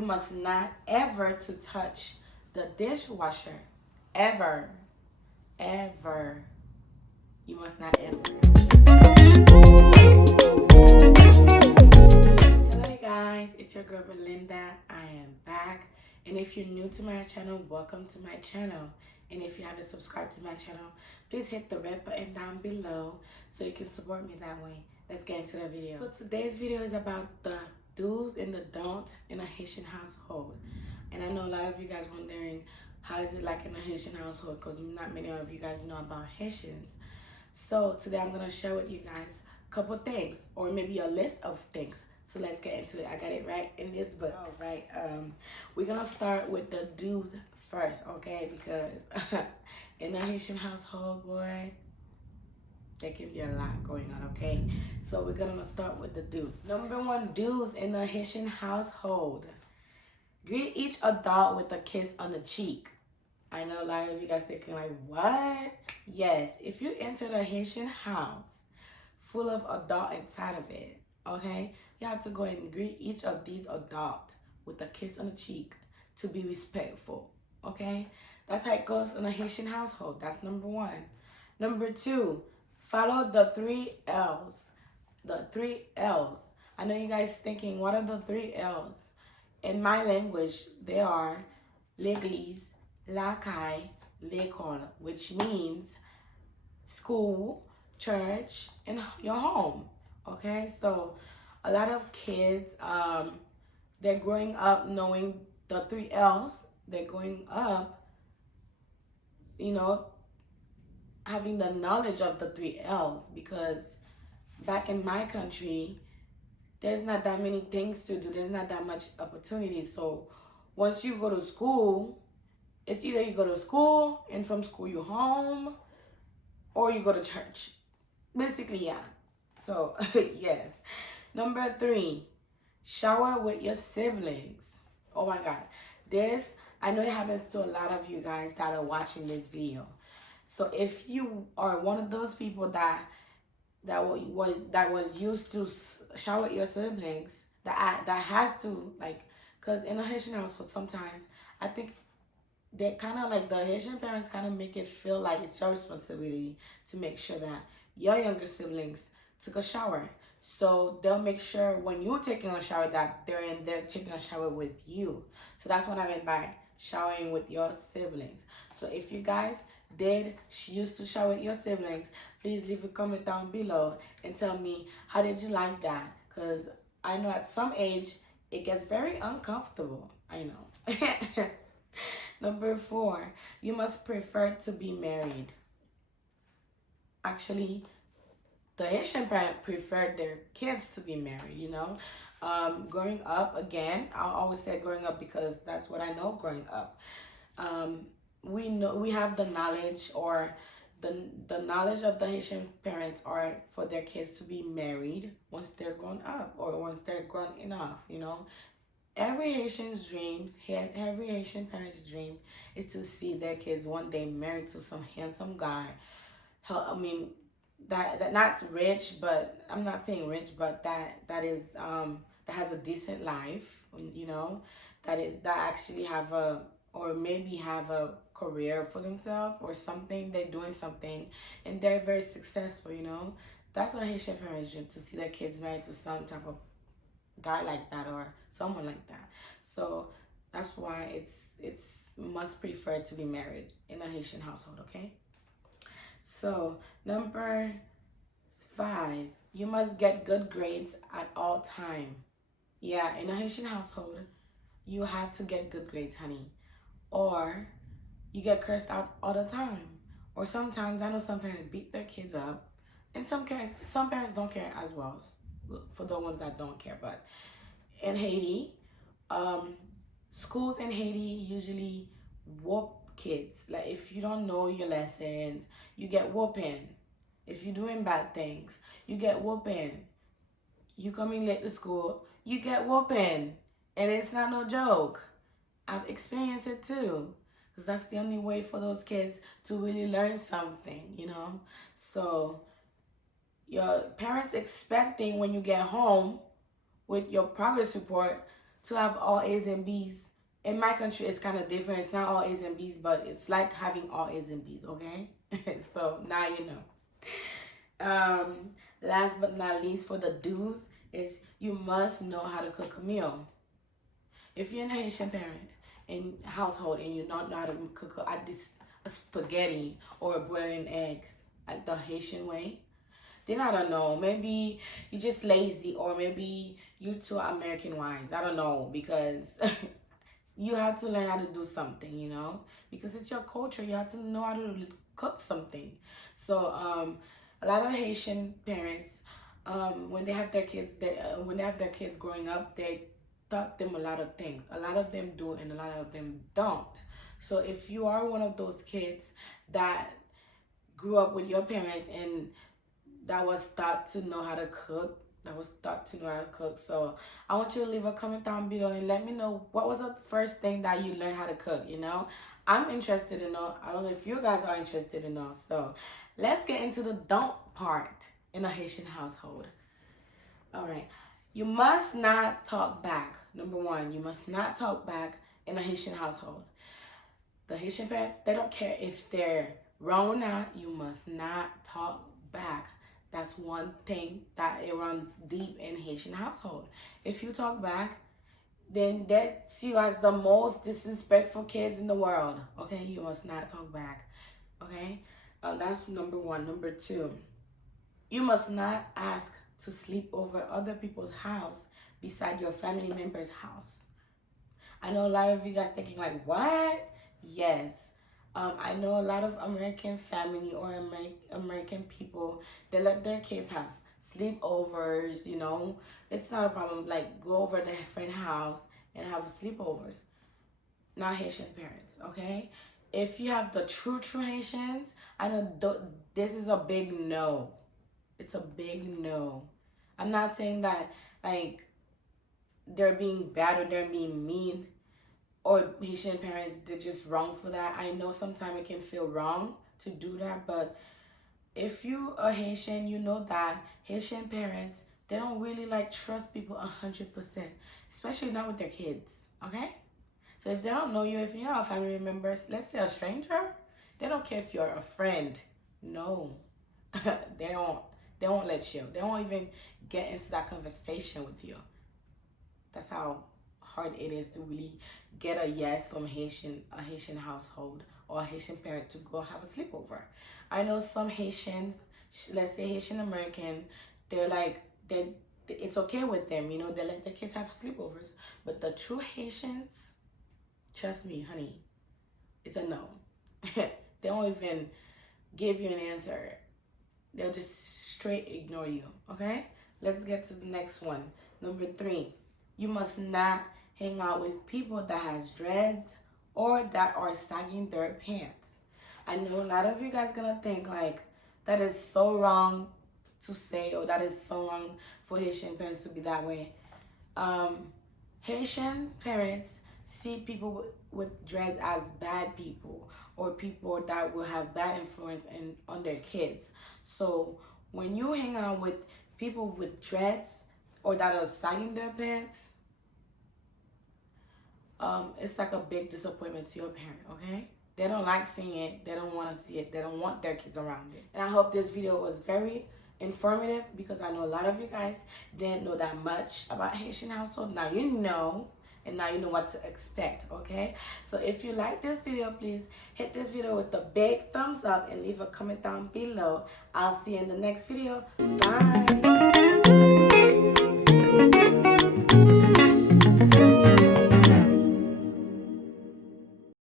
You must not ever to touch the dishwasher. Ever. Ever. You must not ever. Hello guys, it's your girl Belinda. I am back. And if you're new to my channel, welcome to my channel. And if you haven't subscribed to my channel, please hit the red button down below so you can support me that way. Let's get into the video. So today's video is about the do's and the don'ts in a Haitian household. And I know a lot of you guys wondering, how is it like in a Haitian household? Because not many of you guys know about Haitians. So today I'm going to share with you guys a couple things, or maybe a list of things. So let's get into it. I got it right in this book. All right. We're going to start with the do's first, okay? Because in a Haitian household, boy, there can be a lot going on, okay? So we're going to start with the do's. Number one do's in a Haitian household. Greet each adult with a kiss on the cheek. I know a lot of you guys thinking like, what? Yes, if you enter the Haitian house full of adult inside of it, okay, you have to go and greet each of these adults with a kiss on the cheek to be respectful, okay? That's how it goes in a Haitian household. That's number one. Number two, follow the 3 L's. The 3 L's. I know you guys thinking, what are the 3 L's? In my language, they are l'église, la caille, l'école, which means school, church, and your home. Okay, so a lot of kids, they're growing up knowing the 3 L's. They're growing up, you know, having the knowledge of the 3 L's, because back in my country, there's not that many things to do. There's not that much opportunity. So once you go to school, it's either you go to school and from school you home, or you go to church. Basically, yeah. So, yes. Number 3, shower with your siblings. Oh my God. This, I know it happens to a lot of you guys that are watching this video. So if you are one of those people that was used to shower with your siblings, that has to, like, because in a Haitian household sometimes I think they kind of like, the Haitian parents kind of make it feel like it's your responsibility to make sure that your younger siblings took a shower. So they'll make sure when you're taking a shower that they're in there taking a shower with you. So that's what I meant by showering with your siblings. So if you guys used to shower with your siblings, please leave a comment down below and tell me, how did you like that? Because I know at some age it gets very uncomfortable. I know. Number 4, you must prefer to be married. Actually, the Haitian parent preferred their kids to be married, you know. Growing up, again, I always say growing up because that's what I know growing up. We have the knowledge, or the knowledge of the Haitian parents are for their kids to be married once they're grown up, or once they're grown enough, you know. Every Haitian parent's dream is to see their kids one day married to some handsome guy. I mean, that not rich, but I'm not saying rich, but that has a decent life, you know, that actually have a, or maybe have a career for themselves or something. They're doing something and they're very successful, you know. That's a Haitian parent's dream, to see their kids married to some type of guy like that or someone like that. So that's why it's must prefer to be married in a Haitian household, okay? So number 5, you must get good grades at all time. Yeah, in a Haitian household, you have to get good grades, honey, or you get cursed out all the time. Or sometimes, I know some parents beat their kids up, and some parents don't care as well, for the ones that don't care. But in Haiti, schools in Haiti usually whoop kids. Like, if you don't know your lessons, you get whooping. If you're doing bad things, you get whooping. You coming late to school, you get whooping. And it's not no joke. I've experienced it too. Because that's the only way for those kids to really learn something, you know? So your parents expecting when you get home with your progress report to have all A's and B's. In my country, it's kind of different. It's not all A's and B's, but it's like having all A's and B's, okay? So now you know. Last but not least, for the do's, is you must know how to cook a meal. If you're in a Haitian parent in household and you don't know how to cook at least a spaghetti or boiling eggs like the Haitian way, then I don't know. Maybe you're just lazy, or maybe you too American wise. I don't know, because you have to learn how to do something, you know, because it's your culture. You have to know how to cook something. So a lot of Haitian parents, when they have their kids, when they have their kids growing up, they taught them a lot of things. A lot of them do, and a lot of them don't. So if you are one of those kids that grew up with your parents and that was taught to know how to cook, so I want you to leave a comment down below and let me know what was the first thing that you learned how to cook, you know. I'm interested to know. I don't know if you guys are interested to know. So let's get into the don't part in a Haitian household. All right, you must not talk back. Number one, you must not talk back in a Haitian household. The Haitian parents, they don't care if they're wrong or not. You must not talk back. That's one thing that it runs deep in Haitian household. If you talk back, then that's you as the most disrespectful kids in the world. Okay, you must not talk back. Okay, that's number one. Number two, you must not ask to sleep over other people's house beside your family member's house. I know a lot of you guys thinking like, what? Yes. I know a lot of American family or American people, they let their kids have sleepovers, you know. It's not a problem. Like, go over to their friend's house and have sleepovers. Not Haitian parents, okay? If you have the true Haitians, I know this is a big no. It's a big no. I'm not saying that, like, they're being bad or they're being mean, or Haitian parents, they're just wrong for that. I know sometimes it can feel wrong to do that, but if you are Haitian, you know that Haitian parents, they don't really like trust people 100%, especially not with their kids, okay? So if they don't know you, if you're not a family member, let's say a stranger, they don't care if you're a friend. No, they won't let you. They won't even get into that conversation with you. That's how hard it is to really get a yes from a Haitian household or a Haitian parent to go have a sleepover. I know some Haitians, let's say Haitian American, they're like, it's okay with them, you know, they let their kids have sleepovers. But the true Haitians, trust me, honey, it's a no. They won't even give you an answer. They'll just straight ignore you, okay? Let's get to the next one. Number three, you must not hang out with people that has dreads or that are sagging their pants. I know a lot of you guys gonna think like that is so wrong to say, or that is so wrong for Haitian parents to be that way. Haitian parents see people with dreads as bad people, or people that will have bad influence on their kids. So when you hang out with people with dreads or that are sagging their pants, it's like a big disappointment to your parent, okay? They don't like seeing it. They don't want to see it. They don't want their kids around it. And I hope this video was very informative, because I know a lot of you guys didn't know that much about Haitian household. Now you know, and now you know what to expect, okay? So if you like this video, please hit this video with a big thumbs up and leave a comment down below. I'll see you in the next video. Bye.